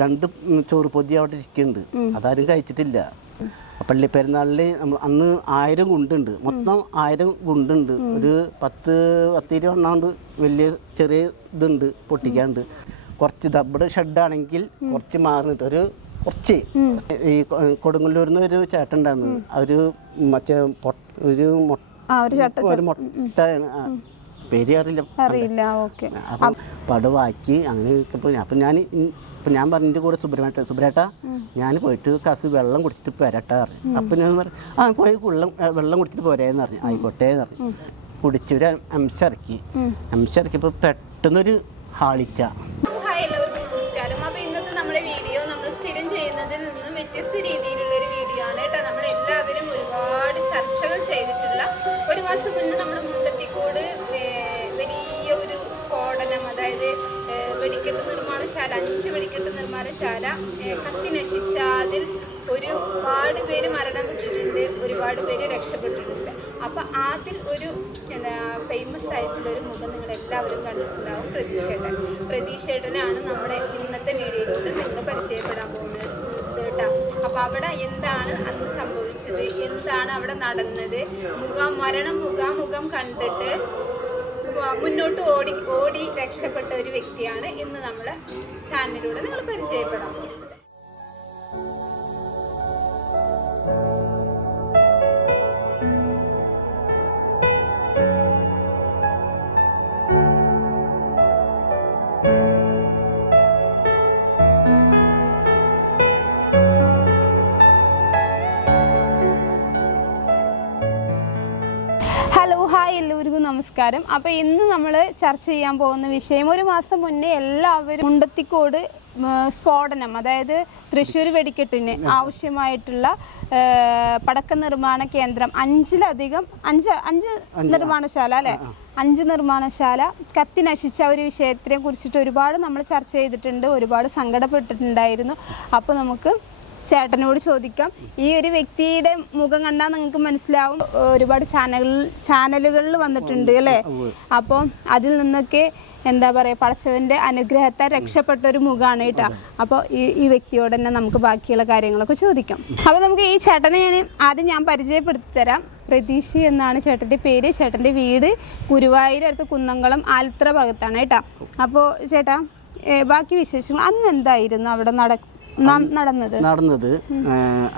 2 ചോറ് പൊതി അവിടെ ഇരിക്കുന്നുണ്ട്. അതാരും കഴിച്ചിട്ടില്ല. പള്ളി പെരുന്നാളിൽ നമ്മൾ അന്ന് 1000 ഗുണ്ടുണ്ട്, മൊത്തം 1000 ഗുണ്ടുണ്ട്. ഒരു 10-20 എണ്ണമുണ്ട്, വലിയ ചെറിയ ഇതുണ്ട് പൊട്ടിക്കാണ്ട്. കുറച്ച് ദബ്ബട് ഷെഡാണെങ്കിൽ കുറച്ച് മാറിയിട്ട് ഒരു കുറച്ച് ഈ കൊടുങ്ങല്ലൂരിൽ നിന്ന് ഒരു ചേട്ടനുണ്ടായിരുന്നു. ഒരു മറ്റേ ഒരു മുട്ട പേര് അറിയില്ല. അപ്പം പടവാക്കി അങ്ങനെ അപ്പം ഞാൻ പറഞ്ഞു എൻ്റെ കൂടെ സുബ്രേട്ട ഞാൻ പോയിട്ട് കസ് വെള്ളം കുടിച്ചിട്ട് വരട്ടെ പറഞ്ഞു. അപ്പം ഞാൻ പറഞ്ഞു പോയി വെള്ളം കുടിച്ചിട്ട് പോരേന്ന് പറഞ്ഞു. ആയിക്കോട്ടെ എന്ന് പറഞ്ഞു. കുടിച്ചൊരു അംശിറക്കിയപ്പോൾ പെട്ടെന്നൊരു ഹാളിച്ച. എല്ലാവർക്കും നമസ്കാരം. അപ്പോൾ ഇന്നത്തെ നമ്മുടെ വീഡിയോ നമ്മൾ സ്ഥിരം ചെയ്യുന്നതിൽ നിന്നും വ്യത്യസ്ത രീതിയിലുള്ളൊരു വീഡിയോ ആണ് കേട്ടോ. നമ്മളെല്ലാവരും ഒരുപാട് ചർച്ചകൾ ചെയ്തിട്ടുള്ള, ഒരു മാസം മുന്നേ നമ്മൾ മുണ്ടത്തിക്കോട് വലിയ ഒരു സ്ഫോടനം, അതായത് വെടിക്കെട്ട് നിർമ്മാണശാല 5 വെടിക്കെട്ട് നിർമ്മാണശാല കത്തി നശിച്ച അതിൽ ഒരുപാട് പേര് മരണപ്പെട്ടിട്ടുണ്ട്, ഒരുപാട് പേര് രക്ഷപ്പെട്ടിട്ടുണ്ട്. അപ്പോൾ അതിൽ ഒരു ഫേമസ് ആയിട്ടുള്ള ഒരു മുഖം നിങ്ങളെല്ലാവരും കണ്ടിട്ടുണ്ടാവും, പ്രതീക്ഷേട്ടനാണ് നമ്മുടെ ഇന്നത്തെ വീഡിയോയിലൂടെ നിങ്ങൾ പരിചയപ്പെടാൻ പോകുന്നത് കേട്ടോ. അപ്പോൾ അവിടെ എന്താണ് അന്ന് സംഭവിച്ചത്, എന്താണ് അവിടെ നടന്നത്, മരണം മുഖാമുഖം കണ്ടിട്ട് മുന്നോട്ട് ഓടി രക്ഷപ്പെട്ട ഒരു വ്യക്തിയാണ് ഇന്ന് നമ്മൾ ചാനലിലൂടെ നിങ്ങൾ പരിചയപ്പെടാൻ പോകുന്നത്. എല്ലാവർക്കും നമസ്കാരം. അപ്പോൾ ഇന്ന് നമ്മൾ ചർച്ച ചെയ്യാൻ പോകുന്ന വിഷയം, ഒരു മാസം മുന്നേ എല്ലാവരും മുണ്ടത്തിക്കോട് സ്ഫോടനം, അതായത് തൃശ്ശൂർ വെടിക്കെട്ടിന് ആവശ്യമായിട്ടുള്ള പടക്ക നിർമ്മാണ കേന്ദ്രം 5 നിർമ്മാണശാല അല്ലേ, 5 നിർമ്മാണശാല കത്തി നശിച്ച ഒരു വിഷയത്തിനെ കുറിച്ചിട്ട് ഒരുപാട് നമ്മൾ ചർച്ച ചെയ്തിട്ടുണ്ട്, ഒരുപാട് സങ്കടപ്പെട്ടിട്ടുണ്ടായിരുന്നു. അപ്പോൾ നമുക്ക് ചേട്ടനോട് ചോദിക്കാം. ഈ ഒരു വ്യക്തിയുടെ മുഖം കണ്ടാൽ നിങ്ങൾക്ക് മനസ്സിലാവും, ഒരുപാട് ചാനലുകളിൽ വന്നിട്ടുണ്ട് അല്ലേ. അപ്പോൾ അതിൽ നിന്നൊക്കെ എന്താ പറയുക, പടച്ചവൻ്റെ അനുഗ്രഹത്താൽ രക്ഷപ്പെട്ട ഒരു മുഖമാണ് കേട്ടോ. അപ്പോൾ ഈ വ്യക്തിയോട് തന്നെ നമുക്ക് ബാക്കിയുള്ള കാര്യങ്ങളൊക്കെ ചോദിക്കാം. അപ്പോൾ നമുക്ക് ഈ ചേട്ടനെ ഞാൻ പരിചയപ്പെടുത്തി തരാം. പ്രതീക്ഷ എന്നാണ് ചേട്ടൻ്റെ പേര്. ചേട്ടൻ്റെ വീട് ഗുരുവായൂർ അടുത്ത് കുന്നംകുളം ആൽത്ര ഭാഗത്താണ് കേട്ടോ. അപ്പോൾ ചേട്ടാ, ബാക്കി വിശേഷങ്ങൾ അന്ന് എന്തായിരുന്നു അവിടെ നടന്നത്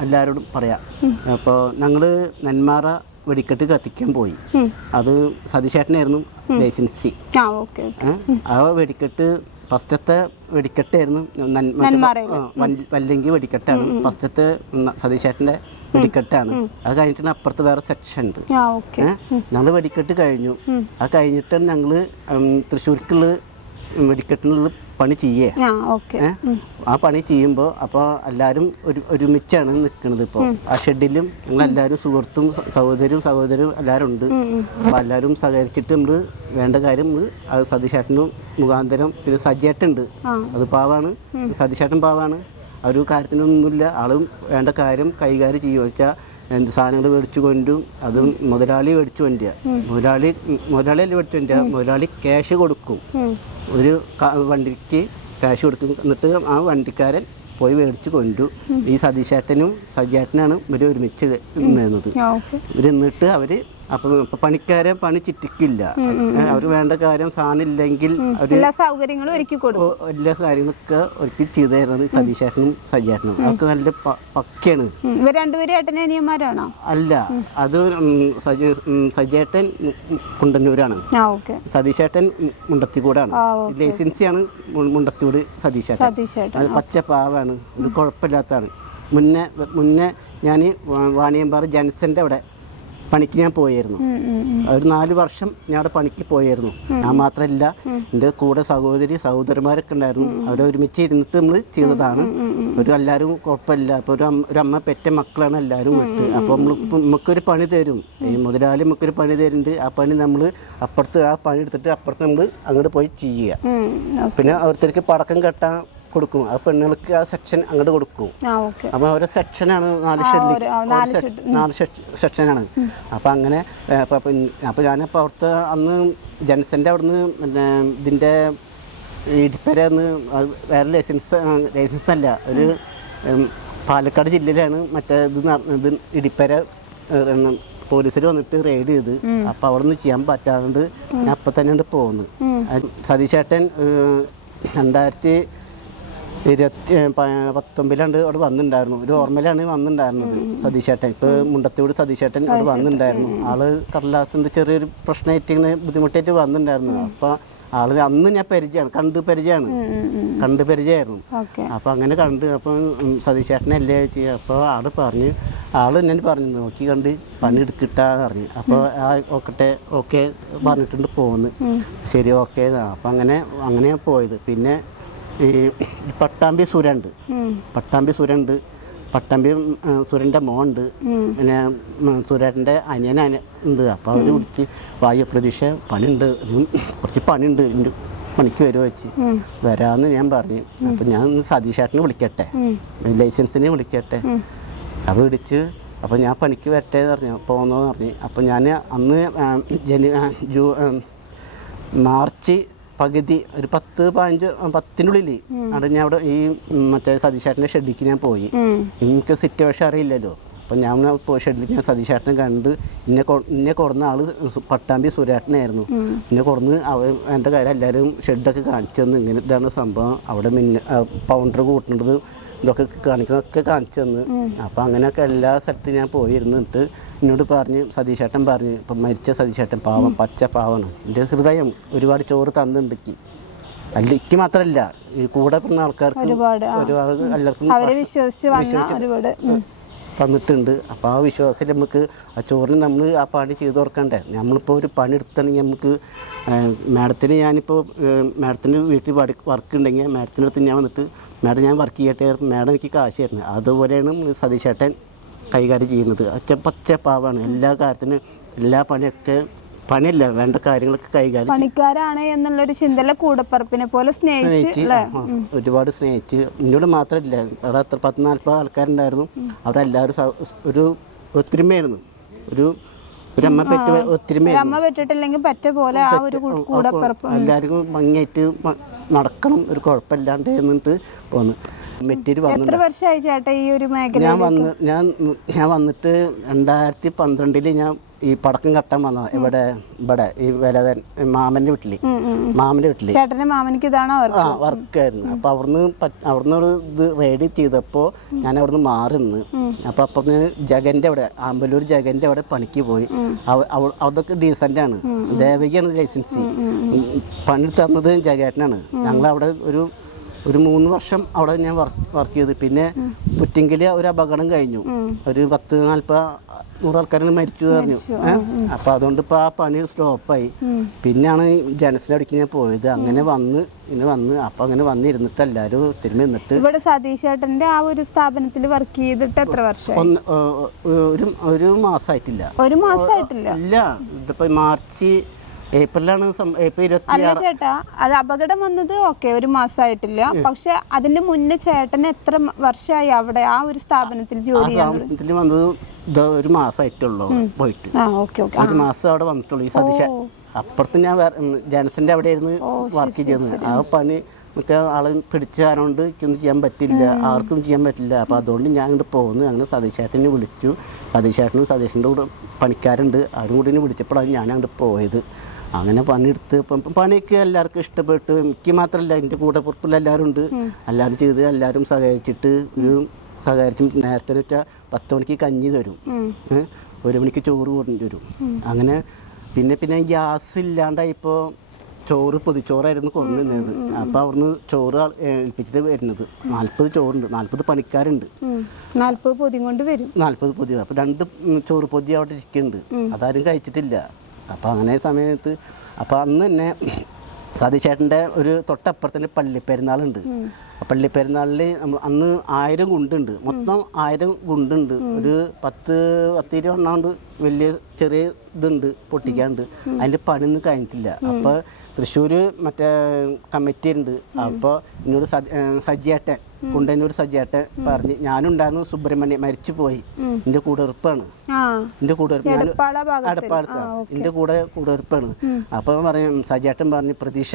എല്ലാവരോടും പറയാം. അപ്പോൾ ഞങ്ങൾ നെന്മാറ വെടിക്കെട്ട് കത്തിക്കാൻ പോയി. അത് സതീശേട്ടനായിരുന്നു ലൈസൻസി. ആ വെടിക്കെട്ട് ഫസ്റ്റത്തെ വെടിക്കെട്ടായിരുന്നു, വല്ലെങ്കിൽ വെടിക്കെട്ടാണ് ഫസ്റ്റത്തെ സതീശേട്ടൻ്റെ വെടിക്കെട്ടാണ്. അത് കഴിഞ്ഞിട്ട് അപ്പുറത്ത് വേറെ സെക്ഷൻ ഉണ്ട്. ഞങ്ങൾ വെടിക്കെട്ട് കഴിഞ്ഞു. അത് കഴിഞ്ഞിട്ട് ഞങ്ങൾ തൃശ്ശൂർക്കുള്ള വെടിക്കെട്ടിനുള്ള പണി ചെയ്യേ. ആ പണി ചെയ്യുമ്പോൾ അപ്പോൾ എല്ലാവരും ഒരുമിച്ചാണ് നിൽക്കുന്നത്. ഇപ്പോൾ ആ ഷെഡിലും ഞങ്ങളെല്ലാവരും സുഹൃത്തും സഹോദരും എല്ലാവരും ഉണ്ട്. അപ്പോൾ എല്ലാവരും സഹകരിച്ചിട്ട് നമ്മൾ വേണ്ട കാര്യം അത് സതീശേട്ടനും മുഖാന്തരം, പിന്നെ സജ്ജേട്ടുണ്ട്, അത് പാവാണ്, സതീശേട്ടൻ പാവാണ്, ആ ഒരു കാര്യത്തിനൊന്നുമില്ല. ആളും വേണ്ട കാര്യം കൈകാര്യം ചെയ്യുക വെച്ചാൽ എന്ത് സാധനങ്ങൾ മേടിച്ചു കൊണ്ടും അതും മുതലാളി മേടിച്ചു കൊണ്ടുവരിക. മുതലാളിയല്ല മേടിച്ചു കൊണ്ടുവരിക, മുതലാളി ക്യാഷ് കൊടുക്കും, ഒരു വണ്ടിക്ക് ക്യാഷ് കൊടുക്കും. എന്നിട്ട് ആ വണ്ടിക്കാരൻ പോയി മേടിച്ച് കൊണ്ടു. ഈ സതീശേട്ടനും സജ്ജേട്ടനാണ് ഇവർ ഒരുമിച്ച് നിന്നത്. ഇവരെന്നിട്ട് അവർ അപ്പം പണിക്കാരെ പണി ചിറ്റിക്കില്ല. അവർ വേണ്ട കാര്യം സാധനം ഇല്ലെങ്കിൽ എല്ലാ സൗകര്യങ്ങളും എല്ലാ കാര്യങ്ങളൊക്കെ ഒരുക്കി ചെയ്തു തരുന്നത് സതീശേട്ടനും സജ്ജേട്ടനും. അവർക്ക് നല്ല പക്കയാണ്. അനിയന്മാരാണോ? അല്ല, അത് സജ്ജേട്ടൻ കുണ്ടന്നൂരാണ്, സതീശേട്ടൻ മുണ്ടത്തിക്കൂടാണ്. ലൈസൻസിയാണ് മുണ്ടത്തിക്കൂട് സതീശേട്ടൻ. അത് പച്ചപ്പാവാണ്, ഒരു കുഴപ്പമില്ലാത്തതാണ്. മുന്നേ ഞാൻ വാണിയമ്പാറ ജൻസന്റെ അവിടെ പണിക്ക് ഞാൻ പോയായിരുന്നു. ഒരു 4 വർഷം ഞാൻ അവിടെ പണിക്ക് പോയായിരുന്നു. ഞാൻ മാത്രമല്ല, എൻ്റെ കൂടെ സഹോദരന്മാരൊക്കെ ഉണ്ടായിരുന്നു. അവരെ ഒരുമിച്ച് ഇരുന്നിട്ട് നമ്മൾ ചെയ്തതാണ്. എല്ലാവരും കുഴപ്പമില്ല. അപ്പോൾ ഒരു അമ്മ പെറ്റ മക്കളാണ് എല്ലാവരും വിട്ട്. അപ്പോൾ നമുക്കൊരു പണി തരും, ഈ മുതലാളി നമുക്കൊരു പണി തരുന്നുണ്ട്. ആ പണി നമ്മൾ അപ്പുറത്ത് ആ പണി എടുത്തിട്ട് അപ്പുറത്ത് നമ്മൾ അങ്ങോട്ട് പോയി ചെയ്യുക. പിന്നെ ഓരോരുത്തർക്ക് പടക്കം കെട്ടാൻ കൊടുക്കും. ആ പെണ്ണുങ്ങൾക്ക് ആ സെക്ഷൻ അങ്ങോട്ട് കൊടുക്കും. അപ്പോൾ ഓരോ സെക്ഷനാണ്, 4 സെക്ഷനാണ്. അപ്പോൾ അങ്ങനെ അപ്പോൾ ഞാനപ്പോൾ അവിടുത്തെ അന്ന് ജൻസൻ്റെ അവിടുന്ന് പിന്നെ ഇതിൻ്റെ ഇടിപ്പര എന്ന് വേറെ ലൈസൻസ് അല്ല, ഒരു പാലക്കാട് ജില്ലയിലാണ് മറ്റേ ഇത് ഇടിപ്പര പോലീസിൽ വന്നിട്ട് റെയ്ഡ് ചെയ്ത്. അപ്പം അവിടെ നിന്ന് ചെയ്യാൻ പറ്റാണ്ട് ഞാൻ അപ്പം തന്നെ പോകുന്നു. സതീശേട്ടൻ 2019 അവിടെ വന്നിട്ടുണ്ടായിരുന്നു. ഒരു ഓർമ്മയിലാണ് വന്നിട്ടുണ്ടായിരുന്നത് സതീശേട്ടൻ. ഇപ്പോൾ മുണ്ടത്തോട് സതീശേട്ടൻ അവിടെ വന്നിട്ടുണ്ടായിരുന്നു. ആള് കടലാസിൻ്റെ ചെറിയൊരു പ്രശ്നമായിട്ട് ഇങ്ങനെ ബുദ്ധിമുട്ടായിട്ട് വന്നിട്ടുണ്ടായിരുന്നു. അപ്പോൾ ആള് അന്ന് ഞാൻ കണ്ട് പരിചയമായിരുന്നു. അപ്പോൾ അങ്ങനെ കണ്ട് അപ്പം സതീശേട്ടനല്ലേ ചെയ്യുക. അപ്പോൾ ആള് എന്നോട് പറഞ്ഞു നോക്കി കണ്ട് പണി എടുക്കിട്ടാന്ന് പറഞ്ഞു. അപ്പോൾ ഓക്കെ പറഞ്ഞിട്ടുണ്ട് പോകുന്നു. ശരി ഓക്കെ. അപ്പം അങ്ങനെ പോയത്. പിന്നെ ഈ പട്ടാമ്പി സുരണ്ട് സുരൻ്റെ മോണ്ട്, പിന്നെ സുരൻ്റെ അനിയനുണ്ട്. അപ്പോൾ അവർ വിളിച്ച് വായു പ്രതീക്ഷ പണിയുണ്ട്, കുറച്ച് പണിയുണ്ട്, എൻ്റെ പണിക്ക് വരുമോ വെച്ച് വരാമെന്ന് ഞാൻ പറഞ്ഞു. അപ്പം ഞാൻ സതീശേട്ടനെ വിളിക്കട്ടെ, ലൈസൻസിനെ വിളിക്കട്ടെ. അപ്പോൾ വിളിച്ച് അപ്പോൾ ഞാൻ പണിക്ക് വരട്ടെ എന്ന് പറഞ്ഞു. പോകുന്നതെന്ന് പറഞ്ഞു. അപ്പോൾ ഞാൻ അന്ന് മാർച്ച് പകുതി ഒരു 10-15 അവിടെ ഞാൻ അവിടെ ഈ മറ്റേ സതീശേട്ടൻ്റെ ഷെഡിക്ക് ഞാൻ പോയി. എനിക്ക് സിറ്റുവേഷൻ അറിയില്ലല്ലോ. അപ്പം ഞാൻ ഷെഡിൽ ഞാൻ സതീശേട്ടനെ കണ്ട് എന്നെ കൊടുന്ന ആൾ പട്ടാമ്പി സുരേട്ടനായിരുന്നു. എന്നെ കൊടുന്ന് എൻ്റെ കാര്യം എല്ലാവരും ഷെഡൊക്കെ കാണിച്ചു തന്നു. ഇങ്ങനെ ഇതാണ് സംഭവം, അവിടെ പൗണ്ടർ കൂട്ടുന്നത് ഇതൊക്കെ കാണിക്കുന്നതൊക്കെ കാണിച്ചു തന്നു. അപ്പം അങ്ങനെയൊക്കെ എല്ലാ സ്ഥലത്തും ഞാൻ പോയിരുന്നിട്ട് എന്നോട് സതീശേട്ടൻ പറഞ്ഞു, ഇപ്പം മരിച്ച സതീശേട്ടൻ പാവം, പച്ച പാവമാണ്. എൻ്റെ ഹൃദയം ഒരുപാട് ചോറ് തന്നിട്ടുണ്ടെങ്കിൽ അല്ല എനിക്ക് മാത്രമല്ല ഈ കൂടെ പറഞ്ഞ ആൾക്കാർക്ക് ഒരുപാട് എല്ലാവർക്കും തന്നിട്ടുണ്ട്. അപ്പോൾ ആ വിശ്വാസത്തിൽ നമുക്ക് ആ ചോറിന് നമ്മൾ ആ പണി ചെയ്ത് കൊടുക്കണ്ടേ. നമ്മളിപ്പോൾ ഒരു പണി എടുത്തിട്ടുണ്ടെങ്കിൽ നമുക്ക് മാഡത്തിന് ഞാനിപ്പോൾ മാഡത്തിന് വീട്ടിൽ വർക്ക് ഉണ്ടെങ്കിൽ മാഡത്തിൻ്റെ അടുത്ത് ഞാൻ വന്നിട്ട് മാഡം ഞാൻ വർക്ക് ചെയ്യട്ടെ, മാഡം എനിക്ക് കാശ് തരുന്നത്. അതുപോലെയാണ് സതീശേട്ടൻ കൈകാര്യം ചെയ്യുന്നത്. പച്ച പാവാണ്. എല്ലാ കാര്യത്തിനും എല്ലാ പണിയല്ല വേണ്ട കാര്യങ്ങളൊക്കെ കൈകാര്യം പണിക്കാരാണ് എന്നുള്ളൊരു ചിന്തയിലെ കൂടപ്പറപ്പിനെ പോലെ സ്നേഹിച്ച് ഒരുപാട് സ്നേഹിച്ച്. എന്നോട് മാത്രമല്ല, അവിടെ 10-40 ആൾക്കാരുണ്ടായിരുന്നു. അവരെല്ലാവരും ഒരു ഒത്തൊരുമയായിരുന്നു. ഒരു അമ്മ പെറ്റിട്ടില്ലെങ്കിൽ പറ്റ പോലെ ആ ഒരു കൂടപ്പറപ്പ് എല്ലാവർക്കും ഭംഗിയായിട്ട് നടക്കണം, ഒരു കുഴപ്പമില്ലാണ്ട് എന്നിട്ട് പോന്നു. മെറ്റീരിയൽ എത്ര വർഷമായി ചേട്ടാ ഈ ഒരു മേഖല? ഞാൻ വന്നിട്ട് 2012 ഞാൻ ഈ പടക്കം കട്ടാൻ വന്നത് ഇവിടെ ഈ വേലാതൻ മാമൻ്റെ വീട്ടിൽ ചേട്ടൻ്റെ മാമനിക്ക് ഇതാണോ വർക്കായിരുന്നു. അപ്പോൾ അവിടുന്ന് ഒരു ഇത് റെഡി ചെയ്തപ്പോൾ ഞാൻ അവിടുന്ന് മാറി നിന്ന്. അപ്പോൾ അപ്പുറത്ത് ജഗൻ്റെ അവിടെ ആമ്പല്ലൂർ ജഗൻ്റെ അവിടെ പണിക്ക് പോയി. അതൊക്കെ ഡീസൻ്റാണ്. ദേവകിയാണ് ലൈസൻസി. പണി തന്നത് ജഗേട്ടനാണ്. ഞങ്ങളവിടെ ഒരു 3 വർഷം അവിടെ ഞാൻ വർക്ക് ചെയ്തു. പിന്നെ പുറ്റിങ്കിൽ ഒരു അപകടം കഴിഞ്ഞു. ഒരു 10-40 ആൾക്കാരെ മരിച്ചു പറഞ്ഞു. അപ്പോൾ അതുകൊണ്ട് ഇപ്പോൾ ആ പണി സ്റ്റോപ്പായി. പിന്നെയാണ് ജനസിൻ്റെ അടിക്ക് ഞാൻ പോയത്. അങ്ങനെ വന്ന് അപ്പോൾ അങ്ങനെ വന്നിരുന്നിട്ട് എല്ലാവരും തിരുമ്പി നിന്നിട്ട് ഇവിടെ സതീശേട്ടൻ്റെ ആ ഒരു സ്ഥാപനത്തിൽ വർക്ക് ചെയ്തിട്ട് എത്ര വർഷം? ഒരു മാസമായിട്ടില്ല. ഇല്ല, ഇതിപ്പോൾ മാർച്ച് ഏപ്രിലാണ്. ഏപ്രിൽ 26. ചേട്ടാ അത് അപകടം വന്നത് ഓക്കെ, ഒരു മാസമായിട്ടില്ല. പക്ഷെ അതിന്റെ മുന്നേ ചേട്ടന് എത്ര വർഷമായി അവിടെ ആ ഒരു സ്ഥാപനത്തിൽ ജോലി വന്നത്? ഒരു മാസമായിട്ടുള്ളൂ പോയിട്ട്. ഒരു മാസം അവിടെ വന്നിട്ടുള്ളൂ. ഈ സതീശ അപ്പുറത്ത് ഞാൻ ജനസിന്റെ അവിടെ ആയിരുന്നു വർക്ക് ചെയ്യുന്നത്. ആ പണി ഒക്കെ ആളെ പിടിച്ചാലോണ്ട് എനിക്കൊന്നും ചെയ്യാൻ പറ്റില്ല, ആർക്കും ചെയ്യാൻ പറ്റില്ല. അപ്പോൾ അതുകൊണ്ട് ഞാൻ ഇങ്ങോട്ട് പോകുന്നു. അങ്ങനെ സതീശേട്ടനെ വിളിച്ചു. സതീശൻ്റെ കൂടെ പണിക്കാരുണ്ട്, അവരും കൂടി വിളിച്ചപ്പോഴാണ് ഞാൻ അങ്ങോട്ട് പോയത്. അങ്ങനെ പണിയെടുത്ത് ഇപ്പം പണിയൊക്കെ എല്ലാവർക്കും ഇഷ്ടപ്പെട്ടു. എനിക്ക് മാത്രമല്ല, എൻ്റെ കൂടെ പുറത്തുള്ള എല്ലാവരും ഉണ്ട്. എല്ലാവരും ചെയ്ത് എല്ലാവരും സഹകരിച്ച് നേരത്തെ വെച്ചാൽ 10 മണിക്ക് കഞ്ഞി തരും, 1 മണിക്ക് ചോറ് കൊണ്ടുവരും. അങ്ങനെ പിന്നെ ഗ്യാസ് ഇല്ലാണ്ടായിപ്പോൾ പൊതിച്ചോറായിരുന്നു കൊണ്ടുവന്നത്. അപ്പോൾ അവിടുന്ന് ചോറ് ഏൽപ്പിച്ചിട്ട് വരുന്നത്. 40 ചോറുണ്ട്, 40 പണിക്കാരുണ്ട്. 40 പൊതി കൊണ്ട് വരും. 40 പൊതി. അപ്പോൾ 2 ചോറ് പൊതി അവിടെ ഇരിക്കുന്നുണ്ട്. അതാരും കഴിച്ചിട്ടില്ല. അപ്പോൾ അങ്ങനെ സമയത്ത് അന്ന് തന്നെ സതീശേട്ടൻ്റെ ഒരു തൊട്ടപ്പുറത്തിൻ്റെ പള്ളിപ്പെരുന്നാളുണ്ട്. പള്ളിപ്പെരുന്നാളിൽ അന്ന് 1000 ഗുണ്ടുണ്ട്. മൊത്തം 1000 ഗുണ്ടുണ്ട്. ഒരു 10-20 എണ്ണമുണ്ട്. വലിയ ചെറിയ ഇതുണ്ട്, പൊട്ടിക്കാണ്ട്. അതിൻ്റെ പണിയൊന്നും കഴിഞ്ഞിട്ടില്ല. അപ്പോൾ തൃശ്ശൂർ മറ്റേ കമ്മിറ്റി ഉണ്ട്. അപ്പോൾ എന്നോട് സജിയേട്ടൻ കുണ്ടന്നൂർ സജിയേട്ടൻ പറഞ്ഞ്, ഞാനുണ്ടായിരുന്നു സുബ്രഹ്മണ്യം മരിച്ചു പോയി. എൻ്റെ കൂടെറുപ്പാണ്. അടുപ്പാടത്ത് എൻ്റെ കൂടെറുപ്പാണ്. അപ്പോൾ പറയും സജിയേട്ടൻ പറഞ്ഞു, പ്രതീക്ഷ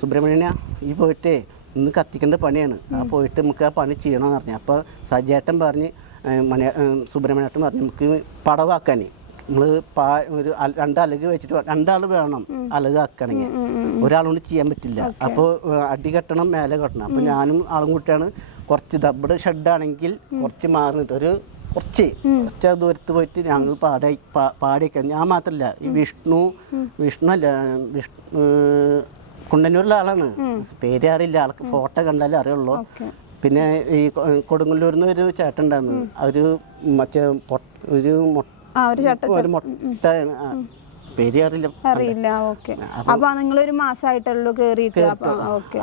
സുബ്രഹ്മണ്യ ഈ പോയിട്ട് ഇന്ന് കത്തിക്കേണ്ട പണിയാണ് ആ പോയിട്ട് നമുക്ക് ആ പണി ചെയ്യണമെന്ന് പറഞ്ഞു. അപ്പോൾ സജേട്ടൻ പറഞ്ഞ് സുബ്രഹ്മണ്യേട്ടൻ പറഞ്ഞു നമുക്ക് പടവാക്കാൻ നമ്മൾ ഒരു 2 അലക് വെച്ചിട്ട് 2 ആൾ വേണം അലക് ആക്കണമെങ്കിൽ, ഒരാളുകൊണ്ട് ചെയ്യാൻ പറ്റില്ല. അപ്പോൾ അടി കെട്ടണം മേലെ കെട്ടണം. അപ്പോൾ ഞാനും ആളും കൂട്ടിയാണ് കുറച്ച് ദബ്ബട് ഷെഡാണെങ്കിൽ കുറച്ച് മാറിയിട്ട് കുറച്ച് ദൂരത്ത് പോയിട്ട് ഞങ്ങൾ പാടിയൊക്കെ. ഞാൻ മാത്രമല്ല ഈ വിഷ്ണു അല്ല കുണ്ടന്നൂരിലെ ആളാണ്, പേര് അറിയില്ല, ആൾക്ക് ഫോട്ടോ കണ്ടാലേ അറിയുള്ളൂ. പിന്നെ ഈ കൊടുങ്ങല്ലൂരിൽ നിന്ന് ഒരു ചേട്ടൻ ഉണ്ടായിരുന്നു, ഒരു മറ്റേ ഒരു മുട്ട പേര് അറിയില്ല. അപ്പൊ നിങ്ങളൊരു മാസമായിട്ടുള്ളൂ കേറിയിട്ട്.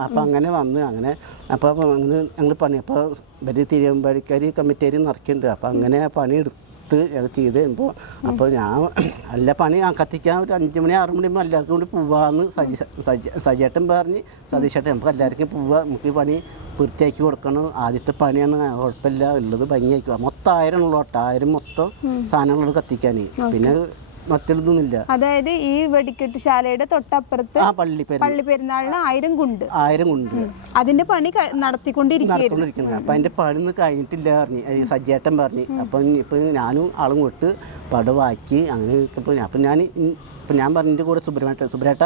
അപ്പൊ അങ്ങനെ വന്ന് അങ്ങനെ അപ്പൊ അങ്ങനെ ഞങ്ങൾ പണി അപ്പൊ ഇവര് തിരുവമ്പാടിക്കാർ കമ്മിറ്റേരി നിറയ്ക്കുന്നുണ്ട്. അപ്പൊ അങ്ങനെ പണിയെടുത്ത് ചെയ്ത് കഴിയുമ്പോൾ അപ്പോൾ ഞാൻ നല്ല പണി കത്തിക്കാൻ ഒരു 5 മണി 6 മണി എല്ലാവർക്കും കൂടി പോവാന്ന് സജേട്ടൻ പറഞ്ഞ് സതീശേട്ടൻ നമുക്ക് എല്ലാവർക്കും പോവാ, നമുക്ക് ഈ പണി പൂർത്തിയാക്കി കൊടുക്കണം, ആദ്യത്തെ പണിയാണ്, കുഴപ്പമില്ല, ഉള്ളത് ഭംഗിയാക്കുക. മൊത്തം 1000 ഉള്ളൂ കേട്ടോ, 1000 മൊത്തം സാധനങ്ങളോട് കത്തിക്കാൻ. പിന്നെ മറ്റൊരിതൊന്നുമില്ല. അതായത് ഈ വെടിക്കെട്ട് ശാലയുടെ തൊട്ടപ്പുറത്ത് പള്ളി പെരുന്നാളിന് 1000 ഗുണ്ട് അതിന്റെ പണി നടത്തിക്കൊണ്ടിരിക്കുന്നു. അപ്പൊ അതിന്റെ പണി ഒന്നും കഴിഞ്ഞിട്ടില്ല പറഞ്ഞ് സജ്ജേട്ടൻ പറഞ്ഞ്. അപ്പം ഇപ്പൊ ഞാനും ആളും കൊണ്ട് പടവാക്കി അങ്ങനെ. അപ്പം ഞാൻ പറഞ്ഞു എൻ്റെ കൂടെ സുബ്രേട്ട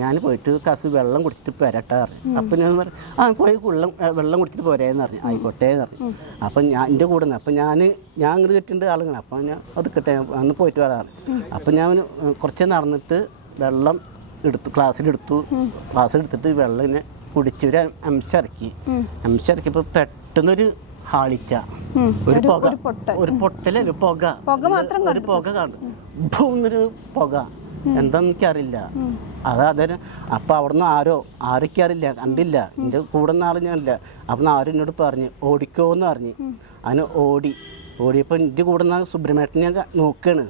ഞാൻ പോയിട്ട് കസ് വെള്ളം കുടിച്ചിട്ട് പോരട്ടാ പറഞ്ഞു. അപ്പം ഞാൻ പറഞ്ഞു പോയി വെള്ളം കുടിച്ചിട്ട് പോരേന്ന് പറഞ്ഞു. ആയിക്കോട്ടെ എന്ന് പറഞ്ഞു. അപ്പം ഞാൻ എൻ്റെ കൂടെ നിന്ന് അപ്പം ഞാൻ അങ്ങോട്ട് കെട്ടിൻ്റെ ആളുകൾ. അപ്പം ഞാൻ എടുക്കട്ടെ അന്ന് പോയിട്ട് വരാറ്. അപ്പം ഞാൻ കുറച്ച് നടന്നിട്ട് വെള്ളം ക്ലാസ്സിലെടുത്തിട്ട് വെള്ളം ഇങ്ങനെ കുടിച്ച് ഒരു അംശിറക്കിയപ്പോൾ പെട്ടെന്നൊരു ഹാളിച്ച ഒരു പൊട്ടല ഒരു പുക കാണുന്നൊരു പുക എന്താന്ന് എനിക്കറിയില്ല. അതെ അപ്പം അവിടുന്ന് ആരൊക്കെയറിയില്ല കണ്ടില്ല, എൻ്റെ കൂടെ നിന്ന് ആളും ഞാനില്ല. അപ്പം ആരും എന്നോട് പറഞ്ഞ് ഓടിക്കോന്ന് പറഞ്ഞ്. അതിന് ഓടിയപ്പോൾ എൻ്റെ കൂടെ നിന്ന് സുബ്രഹ്മണ്യനെ നോക്കുകയാണ്.